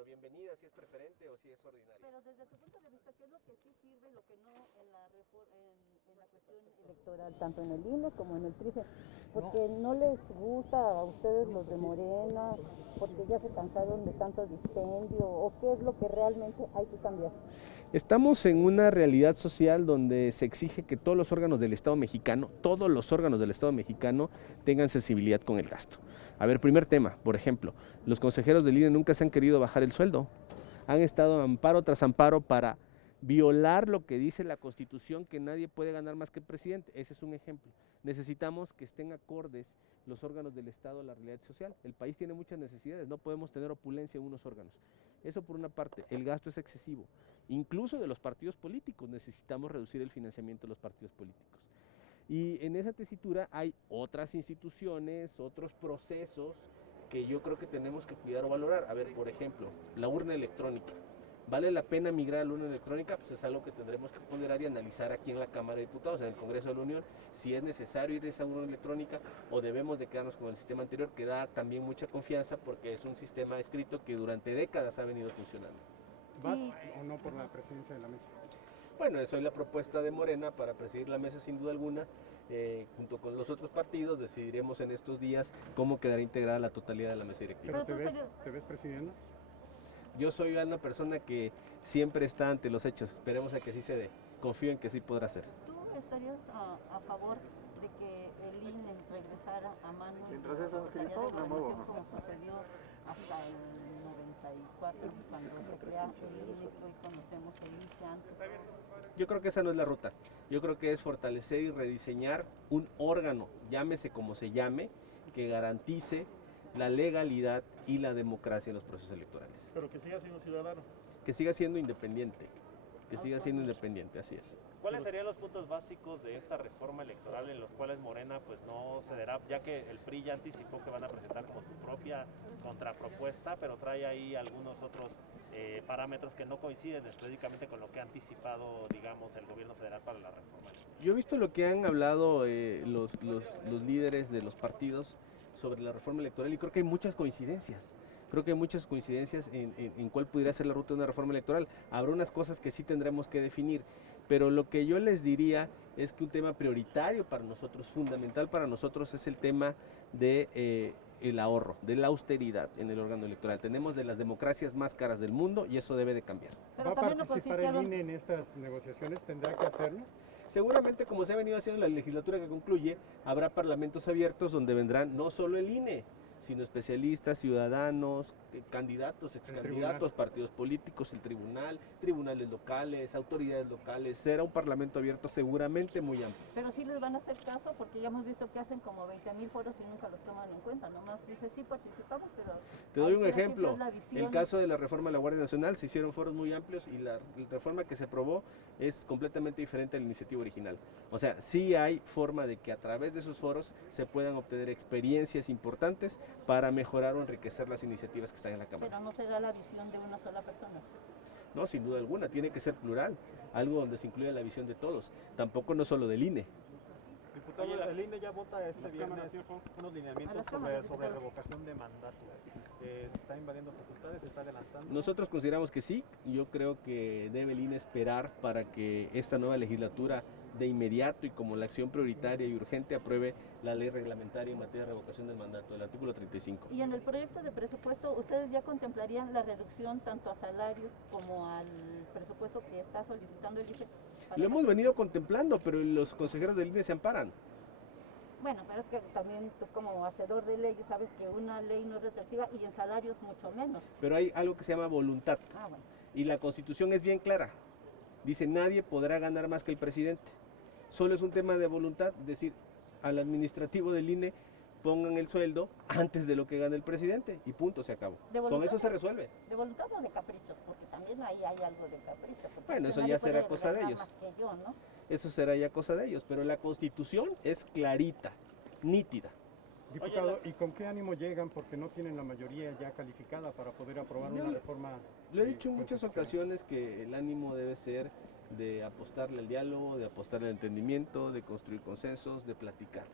pero bienvenida si es preferente o si es ordinaria. Pero desde tu punto de vista, ¿qué es lo que sí sirve y lo que no en la cuestión electoral, tanto en el INE como en el TRIFE? Porque no les gusta a ustedes los de Morena, porque ya se cansaron de tanto dispendio, o qué es lo que realmente hay que cambiar. Estamos en una realidad social donde se exige que todos los órganos del Estado mexicano, tengan sensibilidad con el gasto. A ver, primer tema, por ejemplo, los consejeros del INE nunca se han querido bajar el sueldo. Han estado amparo tras amparo para violar lo que dice la Constitución, que nadie puede ganar más que el presidente. Ese es un ejemplo. Necesitamos que estén acordes los órganos del Estado a la realidad social. El país tiene muchas necesidades, no podemos tener opulencia en unos órganos. Eso por una parte. El gasto es excesivo. Incluso de los partidos políticos, necesitamos reducir el financiamiento de los partidos políticos. Y en esa tesitura hay otras instituciones, otros procesos que yo creo que tenemos que cuidar o valorar. A ver, por ejemplo, la urna electrónica. ¿Vale la pena migrar a la urna electrónica? Pues es algo que tendremos que ponderar y analizar aquí en la Cámara de Diputados, en el Congreso de la Unión, si es necesario ir a esa urna electrónica o debemos de quedarnos con el sistema anterior, que da también mucha confianza porque es un sistema escrito que durante décadas ha venido funcionando. ¿Vas o no por la presidencia de la mesa? Bueno, eso es la propuesta de Morena para presidir la mesa sin duda alguna. Junto con los otros partidos decidiremos en estos días cómo quedará integrada la totalidad de la mesa directiva. ¿Pero te ves presidiendo? Yo soy una persona que siempre está ante los hechos, esperemos a que sí se dé, confío en que sí podrá ser. ¿Tú estarías a favor de que el INE regresara a manos de la Secretaría de Gobernación como sucedió hasta el 94, cuando se crea el INE que hoy conocemos, el ICE antes? Yo creo que esa no es la ruta, yo creo que es fortalecer y rediseñar un órgano, llámese como se llame, que garantice la legalidad y la democracia en los procesos electorales. Pero que siga siendo ciudadano. Que siga siendo independiente, así es. ¿Cuáles serían los puntos básicos de esta reforma electoral en los cuales Morena pues no cederá, ya que el PRI ya anticipó que van a presentar como su propia contrapropuesta, pero trae ahí algunos otros parámetros que no coinciden específicamente con lo que ha anticipado, digamos, el gobierno federal para la reforma electoral? Yo he visto lo que han hablado los líderes de los partidos sobre la reforma electoral y creo que hay muchas coincidencias. En cuál pudiera ser la ruta de una reforma electoral. Habrá unas cosas que sí tendremos que definir, pero lo que yo les diría es que un tema prioritario para nosotros, fundamental para nosotros, es el tema de el ahorro, de la austeridad en el órgano electoral. Tenemos de las democracias más caras del mundo y eso debe de cambiar. ¿Va a participar el INE en estas negociaciones? ¿Tendrá que hacerlo? Seguramente, como se ha venido haciendo en la legislatura que concluye, habrá parlamentos abiertos donde vendrán no solo el INE, sino especialistas, ciudadanos, candidatos, excandidatos, partidos políticos, el tribunal, tribunales locales, autoridades locales. Será un parlamento abierto seguramente muy amplio. Pero sí les van a hacer caso, porque ya hemos visto que hacen como 20,000 foros y nunca los toman en cuenta, nomás dice sí participamos, pero... Te doy un ejemplo, el caso de la reforma de la Guardia Nacional, se hicieron foros muy amplios y la reforma que se aprobó es completamente diferente a la iniciativa original. O sea, sí hay forma de que a través de esos foros se puedan obtener experiencias importantes para mejorar o enriquecer las iniciativas que están en la Cámara. Pero no será la visión de una sola persona. No, sin duda alguna, tiene que ser plural, algo donde se incluya la visión de todos, tampoco no solo del INE. Diputado, el INE ya vota este viernes unos lineamientos sobre revocación de mandato. ¿Se está invadiendo facultades? ¿Se está adelantando? Nosotros consideramos que sí, yo creo que debe el INE esperar para que esta nueva legislatura de inmediato y como la acción prioritaria y urgente apruebe la ley reglamentaria en materia de revocación del mandato, el artículo 35. Y en el proyecto de presupuesto, ¿ustedes ya contemplarían la reducción tanto a salarios como al presupuesto que está solicitando el ICE? Lo hemos venido contemplando, pero los consejeros del INE se amparan. Bueno, pero es que también tú como hacedor de leyes sabes que una ley no es retroactiva y en salarios mucho menos. Pero hay algo que se llama voluntad. Bueno. Y la Constitución es bien clara. Dice, nadie podrá ganar más que el presidente. Solo es un tema de voluntad, decir, al administrativo del INE pongan el sueldo antes de lo que gana el presidente y punto, se acabó. Con eso se resuelve. ¿De voluntad o de caprichos? Porque también ahí hay algo de capricho. Bueno, eso ya será cosa de ellos. ¿No? Eso será ya cosa de ellos, pero la Constitución es clarita, nítida. Diputado, ¿y con qué ánimo llegan? Porque no tienen la mayoría ya calificada para poder aprobar una reforma. Lo he dicho en muchas ocasiones que el ánimo debe ser de apostarle al diálogo, de apostarle al entendimiento, de construir consensos, de platicar.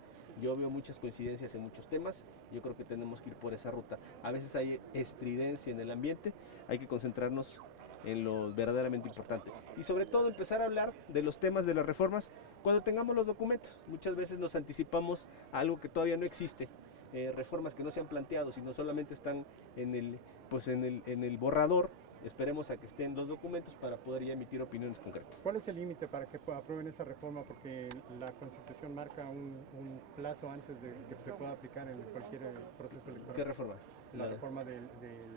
Yo veo muchas coincidencias en muchos temas, yo creo que tenemos que ir por esa ruta. A veces hay estridencia en el ambiente, hay que concentrarnos en lo verdaderamente importante. Y sobre todo empezar a hablar de los temas de las reformas cuando tengamos los documentos. Muchas veces nos anticipamos a algo que todavía no existe, reformas que no se han planteado, sino solamente están en el borrador. Esperemos a que estén los documentos para poder ya emitir opiniones concretas. ¿Cuál es el límite para que aprueben esa reforma? Porque la Constitución marca un plazo antes de que se pueda aplicar en cualquier proceso electoral. ¿Qué reforma? La reforma de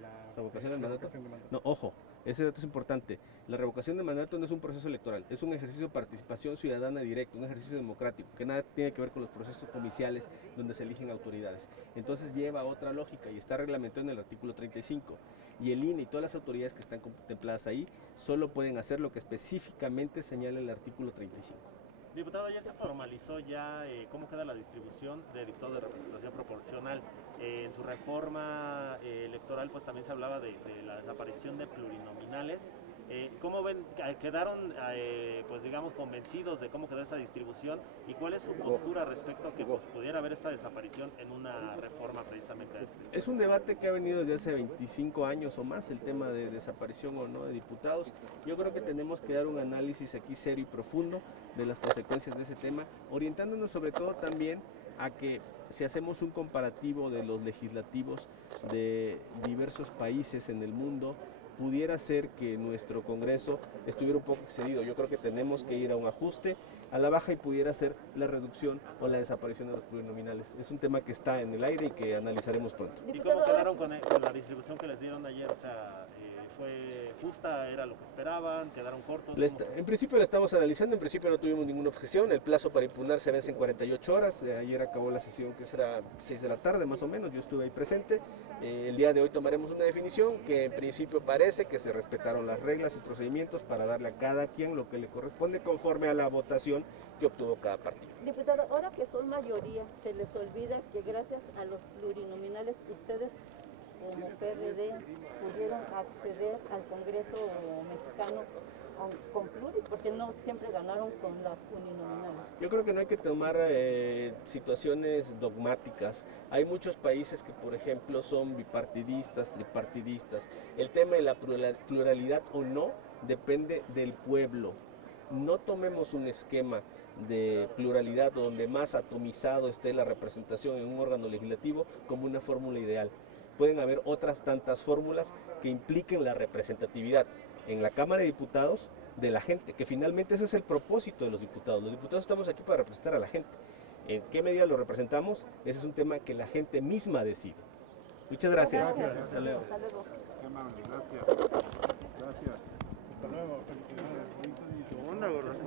la ¿Revocación del mandato? revocación de mandato. No, ojo, ese dato es importante. La revocación de mandato no es un proceso electoral, es un ejercicio de participación ciudadana directa, un ejercicio democrático, que nada tiene que ver con los procesos comiciales donde se eligen autoridades. Entonces lleva otra lógica y está reglamentado en el artículo 35. Y el INE y todas las autoridades que están contempladas ahí solo pueden hacer lo que específicamente señala el artículo 35. Diputado, ayer se formalizó ya cómo queda la distribución de diputados de representación proporcional. En su reforma electoral pues también se hablaba de la desaparición de plurinominales. ¿Cómo ven? ¿Quedaron pues digamos convencidos de cómo quedó esta distribución? ¿Y cuál es su postura respecto a que pues, pudiera haber esta desaparición en una reforma precisamente a este? Es un debate que ha venido desde hace 25 años o más, el tema de desaparición o no de diputados. Yo creo que tenemos que dar un análisis aquí serio y profundo de las consecuencias de ese tema, orientándonos sobre todo también a que si hacemos un comparativo de los legislativos de diversos países en el mundo, pudiera ser que nuestro Congreso estuviera un poco excedido. Yo creo que tenemos que ir a un ajuste a la baja y pudiera ser la reducción o la desaparición de los plurinominales. Es un tema que está en el aire y que analizaremos pronto. ¿Y cómo quedaron con la distribución que les dieron ayer? O sea, ¿fue justa? ¿Era lo que esperaban? ¿Quedaron cortos? En principio la estamos analizando, en principio no tuvimos ninguna objeción, el plazo para impugnar se vence en 48 horas, ayer acabó la sesión que será 6 de la tarde más o menos, yo estuve ahí presente, el día de hoy tomaremos una definición que en principio parece que se respetaron las reglas y procedimientos para darle a cada quien lo que le corresponde conforme a la votación que obtuvo cada partido. Diputado, ahora que son mayoría, se les olvida que gracias a los plurinominales ustedes como PRD pudieron acceder al Congreso mexicano con pluris, porque no siempre ganaron con las uninominales. Yo creo que no hay que tomar situaciones dogmáticas. Hay muchos países que, por ejemplo, son bipartidistas, tripartidistas. El tema de la pluralidad o no depende del pueblo. No tomemos un esquema de pluralidad donde más atomizado esté la representación en un órgano legislativo como una fórmula ideal. Pueden haber otras tantas fórmulas que impliquen la representatividad en la Cámara de Diputados de la gente, que finalmente ese es el propósito de los diputados. Los diputados estamos aquí para representar a la gente. ¿En qué medida lo representamos? Ese es un tema que la gente misma decide. Muchas gracias. Gracias. Hasta luego. Hasta luego. Qué amable, gracias. Gracias. Hasta luego, felicidades. Bonito día.